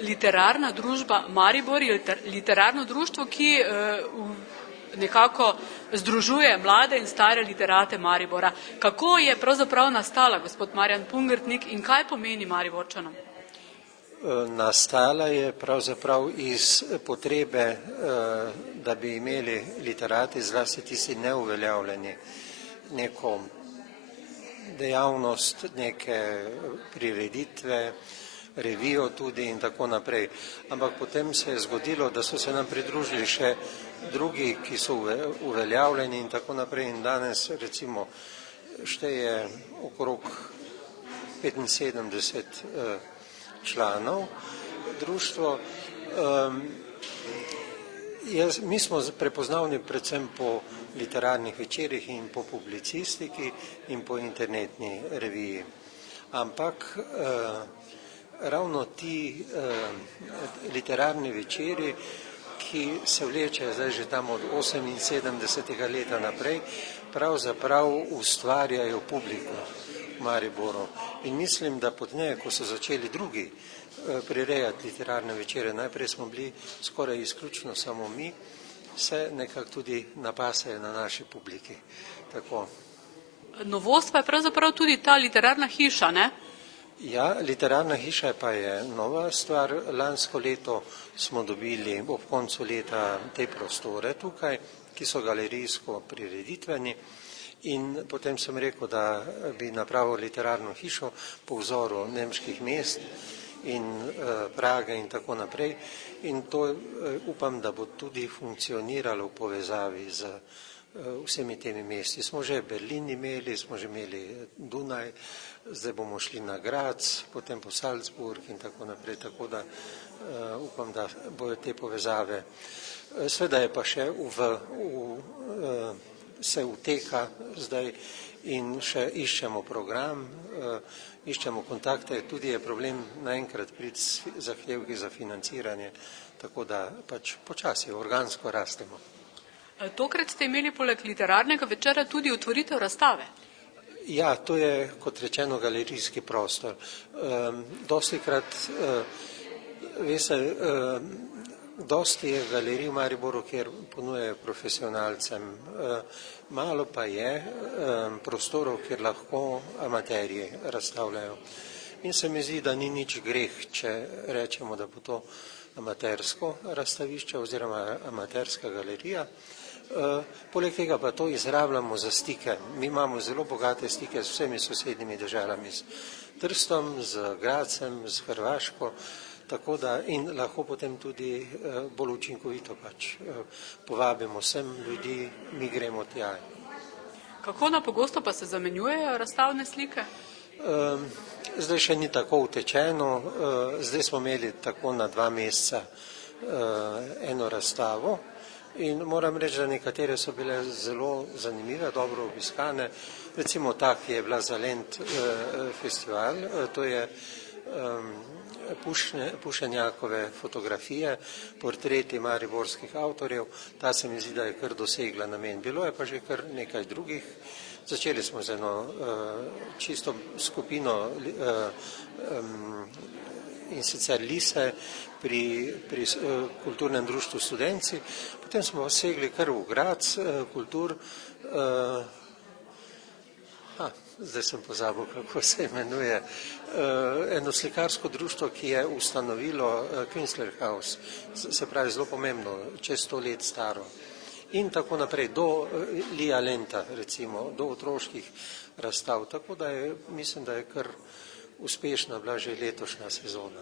Literarna družba Maribor je literarno društvo, ki nekako združuje mlade in stare literate Maribora. Kako je pravzaprav nastala, gospod Marjan Pungartnik, in kaj pomeni Mariborčanom? Nastala je pravzaprav iz potrebe, da bi imeli literati, zlasti tisti neuveljavljeni, neko dejavnost, neke prireditve, revijo tudi in tako naprej. Ampak potem se je zgodilo, da so se nam pridružili še drugi, ki so uveljavljeni in tako naprej, in danes recimo šteje okrog 75 članov društvo. Mi smo prepoznavni predvsem po literarnih večerih in po publicistiki in po internetni reviji. Ampak ravno ti literarni večeri, ki se vlečejo zdaj že tam od 78. leta naprej, pravzaprav ustvarjajo publiko v Mariboru. In mislim, da pozneje, ko so začeli drugi prirejati literarne večere, najprej smo bili skoraj izključno samo mi, se nekako tudi napasajo na naši publiki. Tako. Novost pa je pravzaprav tudi ta literarna hiša, ne? Ja, literarna hiša pa je nova stvar. Lansko leto smo dobili ob koncu leta te prostore tukaj, ki so galerijsko prireditveni, in potem sem rekel, da bi napravil literarno hišo po vzoru nemških mest in Prage in tako naprej, in to upam, da bo tudi funkcioniralo v povezavi z vsemi temi mesti. Smo že Berlin imeli, smo že imeli Dunaj, zdaj bomo šli na Graz, potem po Salzburg in tako naprej, tako da upam, da bojo te povezave. Sveda je pa še se uteka zdaj in še iščemo program, iščemo kontakte, tudi je problem naenkrat priti zahtevki za financiranje, tako da pač počasi organsko rastemo. Tokrat ste imeli poleg literarnega večera tudi otvoritev razstave. Ja, to je, kot rečeno, galerijski prostor. Dostikrat, veste, dosti je galerij v Mariboru, kjer ponujajo profesionalcem, malo pa je prostorov, kjer lahko amaterji razstavljajo. In se mi zdi, da ni nič greh, če rečemo, da bo to amatersko razstavišče oziroma amaterska galerija. Poleg tega pa to izrabljamo za stike. Mi imamo zelo bogate stike z vsemi sosednjimi deželami, s Trstom, z Grazem, z Hrvaško, tako da in lahko potem tudi bolj učinkovito pač povabimo sem ljudi, mi gremo tja. Kako napogosto pa se zamenjujejo razstavne slike? Zdaj še ni tako utečeno, zdaj smo imeli tako na 2 meseca eno razstavo in moram reči, da nekatere so bile zelo zanimive, dobro obiskane, recimo ta, ki je bila za Lent festival, to je Pušenjakove fotografije, portreti mariborskih avtorjev, ta se mi zdi, da je kar dosegla namen. Bilo je pa že kar nekaj drugih. Začeli smo z eno čisto skupino in sicer Lise pri kulturnem društvu Studenci, potem smo segli kar v Graz kultur, zdaj sem pozabil, kako se imenuje, eno slikarsko društvo, ki je ustanovilo Künstler Haus, se pravi zelo pomembno, čez 100 let staro. In tako naprej, do Lija Lenta, recimo, do otroških razstav, tako da mislim, da je kar uspešna bila že letošnja sezona.